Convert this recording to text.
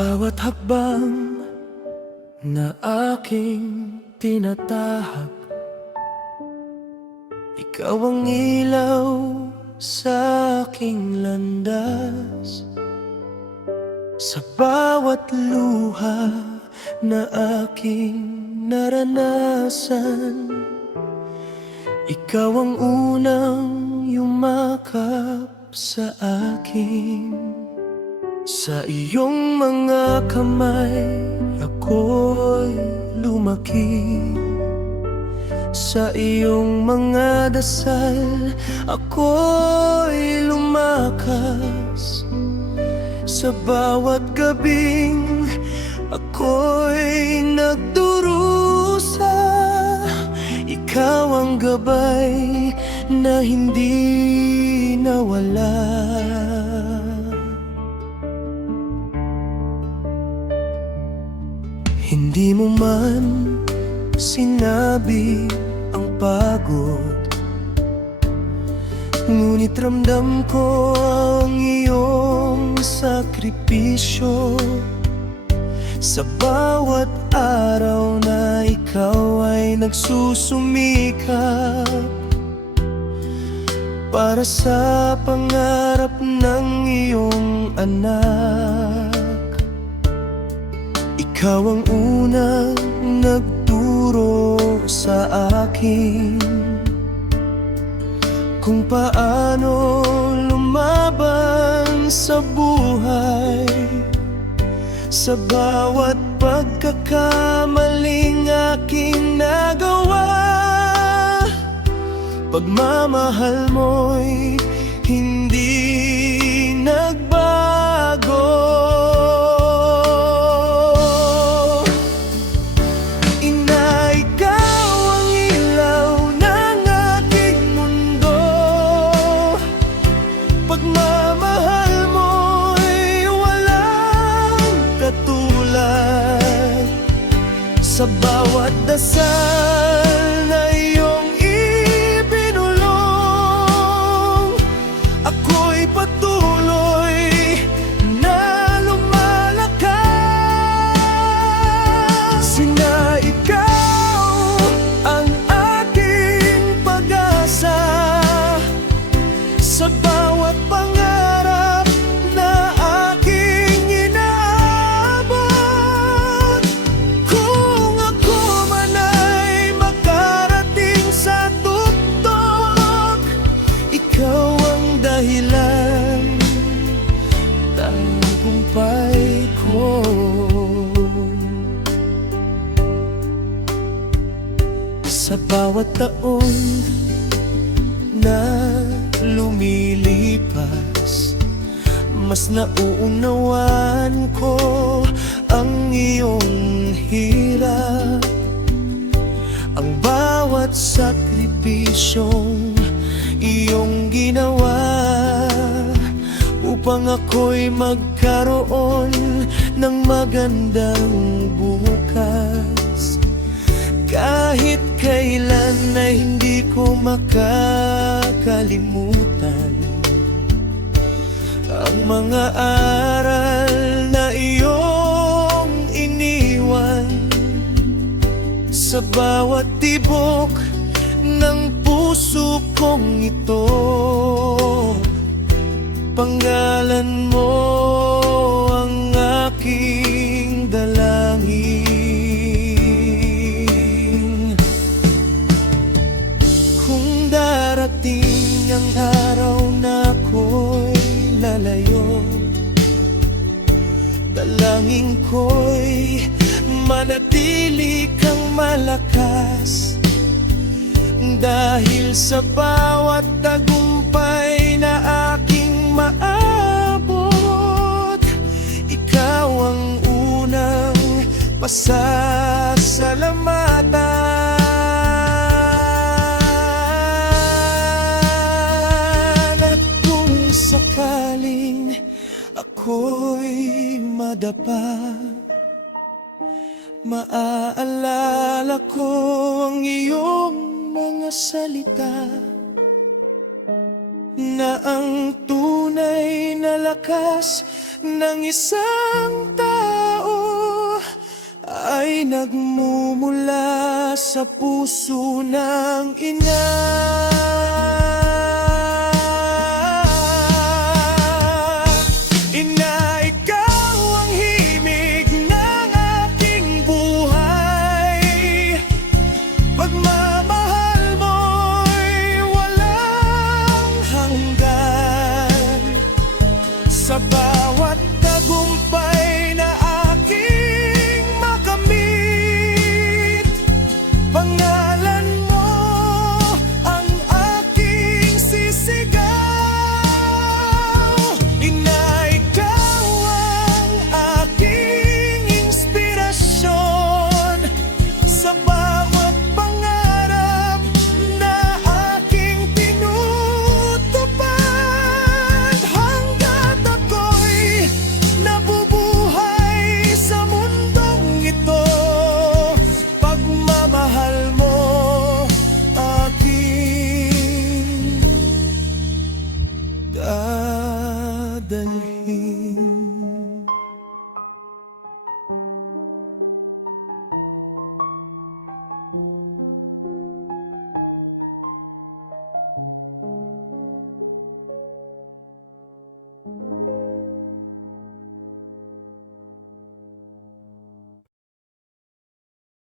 bawat hakbang na aking tinatahak, ikaw ang ilaw sa aking landas. Sa bawat luha na aking naranasan, ikaw ang unang yumakap sa akin. Sa iyong mga kamay ako'y lumaki, sa iyong mga dasal ako'y lumakas. Sa bawat gabing ako'y nagdurusa, ikaw ang gabay na hindi nawala. Hindi mo man sinabi ang pagod, ngunit ramdam ko ang iyong sakripisyo. Sa bawat araw na ikaw ay nagsusumikap para sa pangarap ng iyong anak. Ikaw ang unang nagturo sa akin kung paano lumaban sa buhay. Sa bawat pagkakamaling aking nagawa, pagmamahal mo'y hindi nagbago. Pagmamahal mo'y walang katulad. Sa bawat dasal na iyong ibinulong, ako'y patuloy na lumalakas. Na ikaw ang aking pag-asa sa bawat pangarap na aking inaabot. Kung ako man ay makarating sa tuktok, ikaw ang dahilan, tagumpay ko. Sa bawat taon na lumilipas, mas nauunawaan ko ang iyong hirap. Ang bawat sakripisyong iyong ginawa upang ako'y magkaroon ng magandang bukas. Kahit kailan na hindi ko makakalimutan ang mga aral na iyong iniwan. Sa bawat tibok ng puso kong ito, panggalan mo ang aking dalangin. Darating ang araw na ako'y lalayo, dalangin ko'y manatili kang malakas. Dahil sa bawat tagumpay na aking maabot, ikaw ang unang pasasalamatan. Sakaling ako'y madapa, maaalala ko ang iyong mga salita. na ang tunay na lakas ng isang tao ay nagmumula sa puso ng ina.